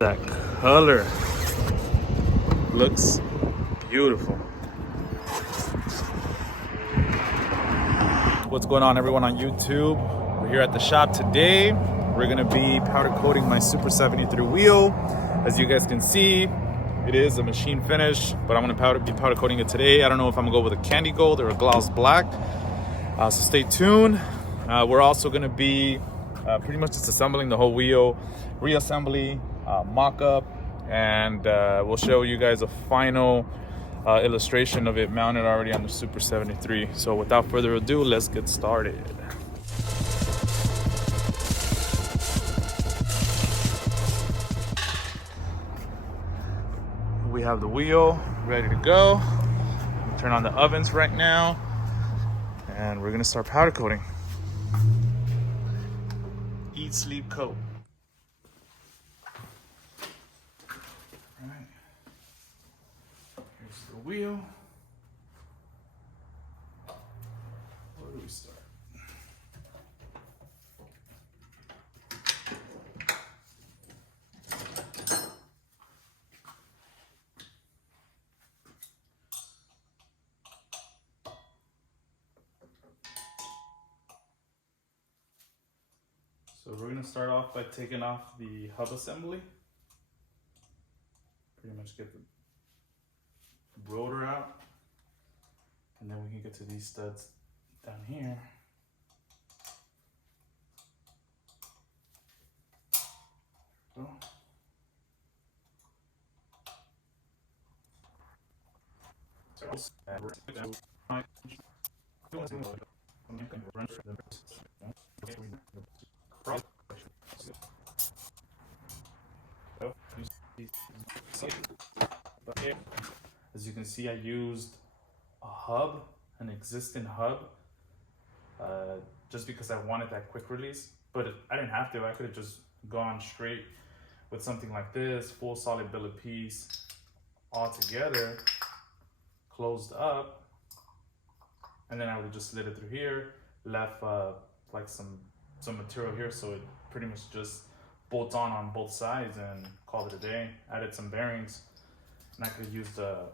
that color. Looks beautiful. What's going on, everyone on YouTube? We're here at the shop today. We're gonna be powder coating my Super 73 wheel. As you guys can see, it is a machine finish, but I'm gonna be powder coating it today. I don't know if I'm gonna go with a candy gold or a gloss black. So stay tuned. We're also gonna be pretty much just assembling the whole wheel, reassembly, mock-up, and we'll show you guys a final illustration of it mounted already on the Super 73. So without further ado, let's get started. We have the wheel ready to go. Turn on the ovens right now, and we're gonna start powder coating. Eat, sleep, coat. All right. Here's the wheel. Where do we start? So we're gonna start off by taking off the hub assembly. Pretty much get the rotor out, and then we can get to these studs down here. So, as you can see, I used a hub, an existing hub, just because I wanted that quick release, but I didn't have to. I could have just gone straight with something like this, full solid billet piece, all together, closed up, and then I would just slid it through here, left like some material here, so it pretty much just bolts on both sides and called it a day. Added some bearings, and I could have used a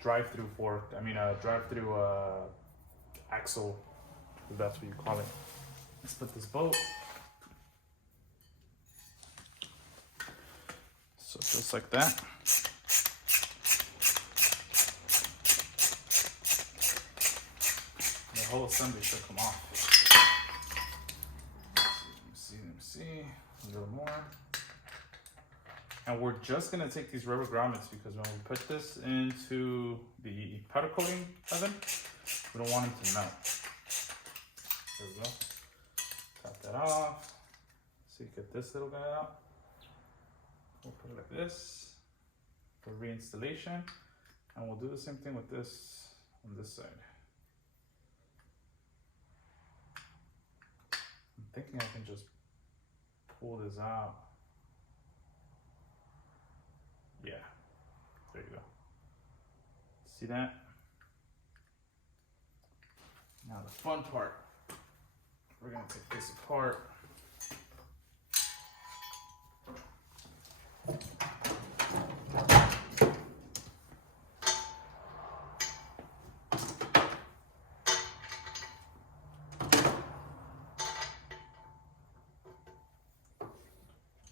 drive-through fork. I mean a drive-through axle, if that's what you call it. Let's put this bolt. So just like that. The whole assembly should come off. Let me see. A little more. And we're just gonna take these rubber grommets because when we put this into the powder coating oven, we don't want them to melt. There we go. Top that off. So you get this little guy out. We'll put it like this for reinstallation. And we'll do the same thing with this on this side. I'm thinking I can just pull this out. Yeah, there you go. See that? Now the fun part. We're gonna take this apart.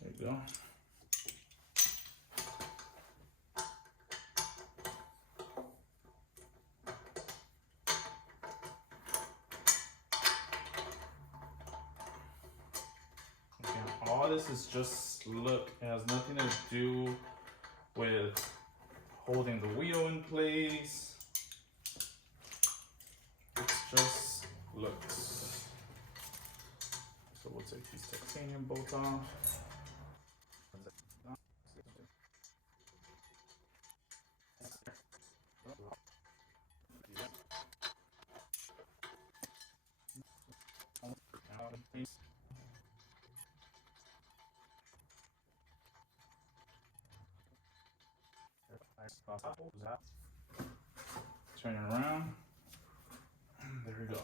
There you go. All this is just look. It has nothing to do with holding the wheel in place. It's just looks. So we'll take these titanium bolts off. Turn it around. There we go.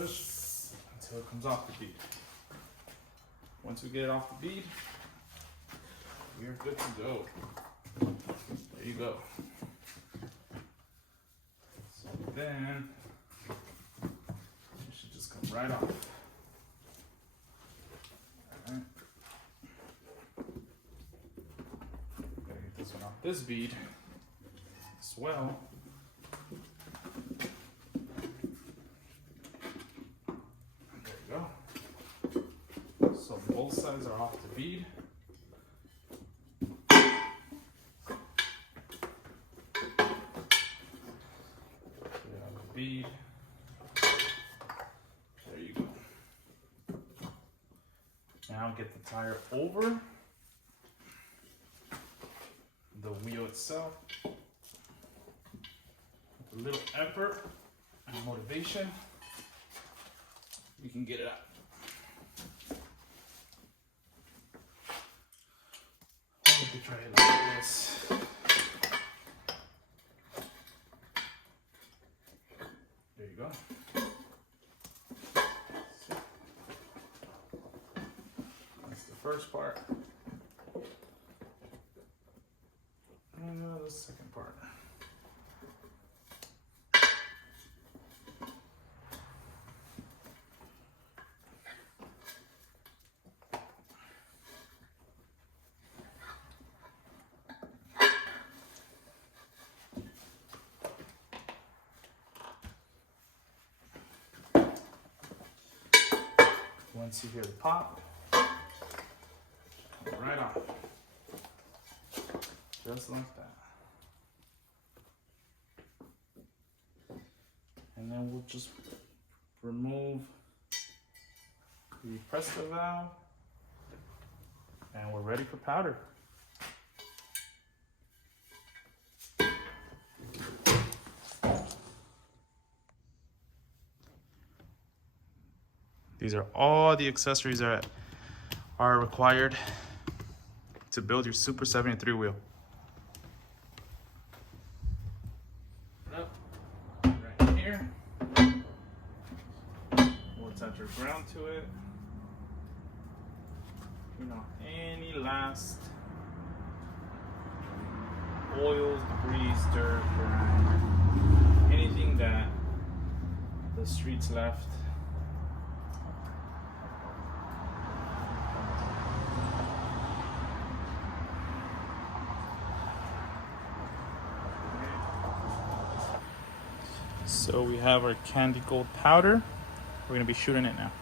push until it comes off the bead. Once we get it off the bead, we are good to go. There you go. So then it should just come right off. Alright. Gotta get this one off this bead as well. There you go. So both sides are off the bead. Bead. There you go. Now get the tire over the wheel itself. With a little effort and motivation, we can get it out. We can try it like this. There you go. That's the first part. And now the second part. Once you hear the pop, come right off. Just like that. And then we'll just remove the Presto valve, and we're ready for powder. These are all the accessories that are required to build your Super 73 wheel. Up right here. We'll attach our ground to it. You know, any last oils, debris, dirt, grime, anything that the streets left. So we have our candy gold powder. We're gonna be shooting it now.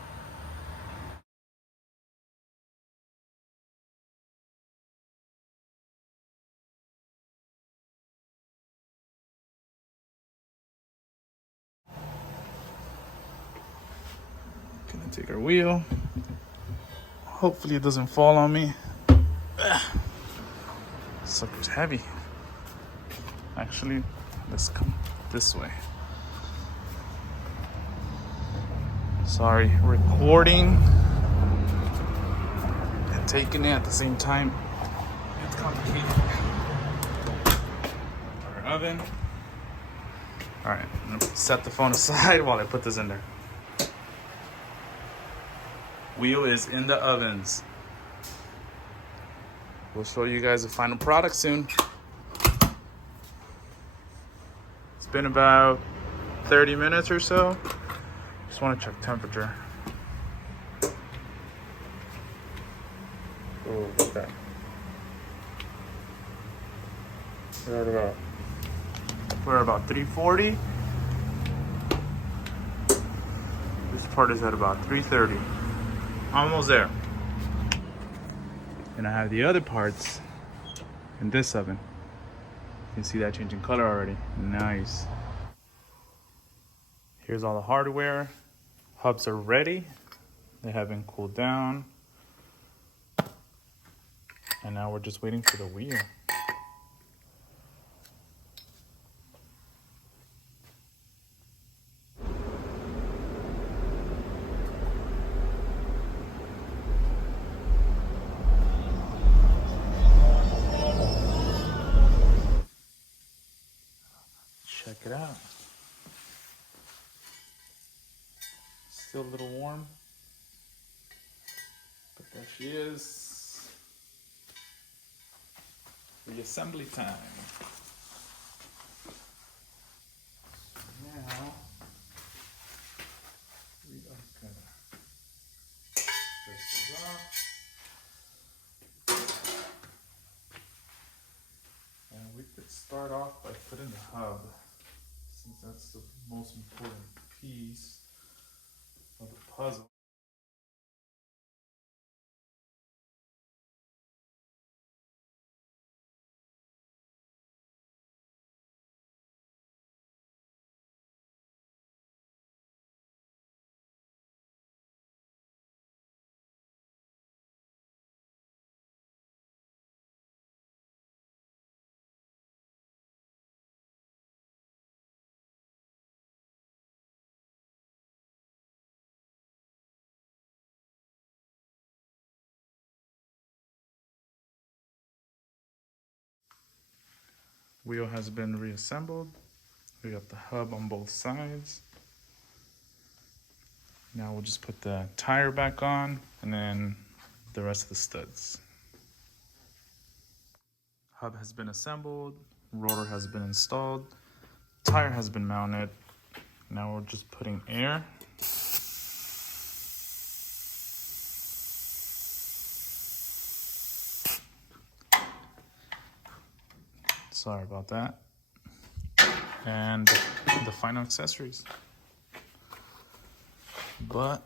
Gonna take our wheel. Hopefully it doesn't fall on me. Sucker's heavy. Actually, let's come this way. Sorry, recording and taking it at the same time. It's complicated. Our oven. All right, I'm gonna set the phone aside while I put this in there. Wheel is in the ovens. We'll show you guys the final product soon. It's been about 30 minutes or so. Just want to check temperature. Oh, look at that. We're about 340. This part is at about 330. Almost there. And I have the other parts in this oven. You can see that changing color already. Nice. Here's all the hardware. Hubs are ready. They have been cooled down. And now we're just waiting for the wheel. Check it out. still a little warm. But there she is. Reassembly time. Now we are gonna dust this off. And we could start off by putting the hub, since that's the most important piece of the puzzle. Wheel has been reassembled. We got the hub on both sides. Now we'll just put the tire back on and then the rest of the studs. Hub has been assembled, rotor has been installed, tire has been mounted. Now we're just putting air. Sorry about that. And the final accessories. But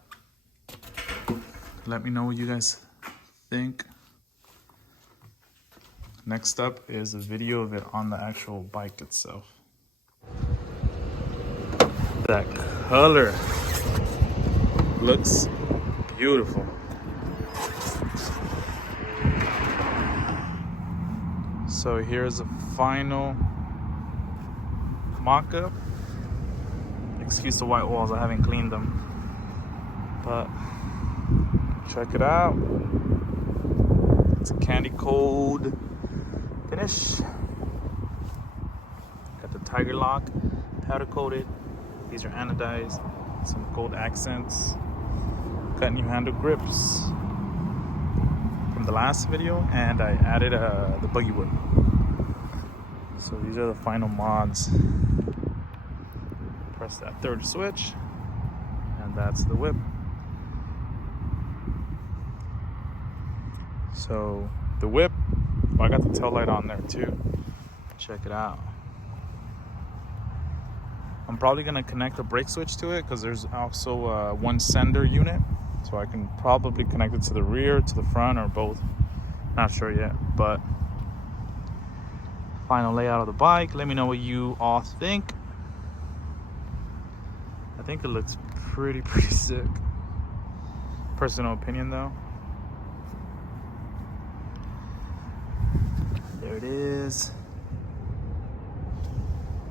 let me know what you guys think. Next up is a video of it on the actual bike itself. That color looks beautiful. So here's a final mock-up. Excuse the white walls, I haven't cleaned them. But check it out. It's a candy cold finish. Got the tiger lock, powder coated. These are anodized. Some gold accents. Got new handle grips from the last video, and I added the buggy whip. So these are the final mods. Press that third switch, and that's the whip. So the whip, I got the tail light on there too. Check it out. I'm probably gonna connect a brake switch to it because there's also one sender unit. So I can probably connect it to the rear, to the front, or both. Not sure yet, but final layout of the bike. Let me know what you all think. I think it looks pretty sick. Personal opinion though. There it is.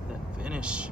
That finish.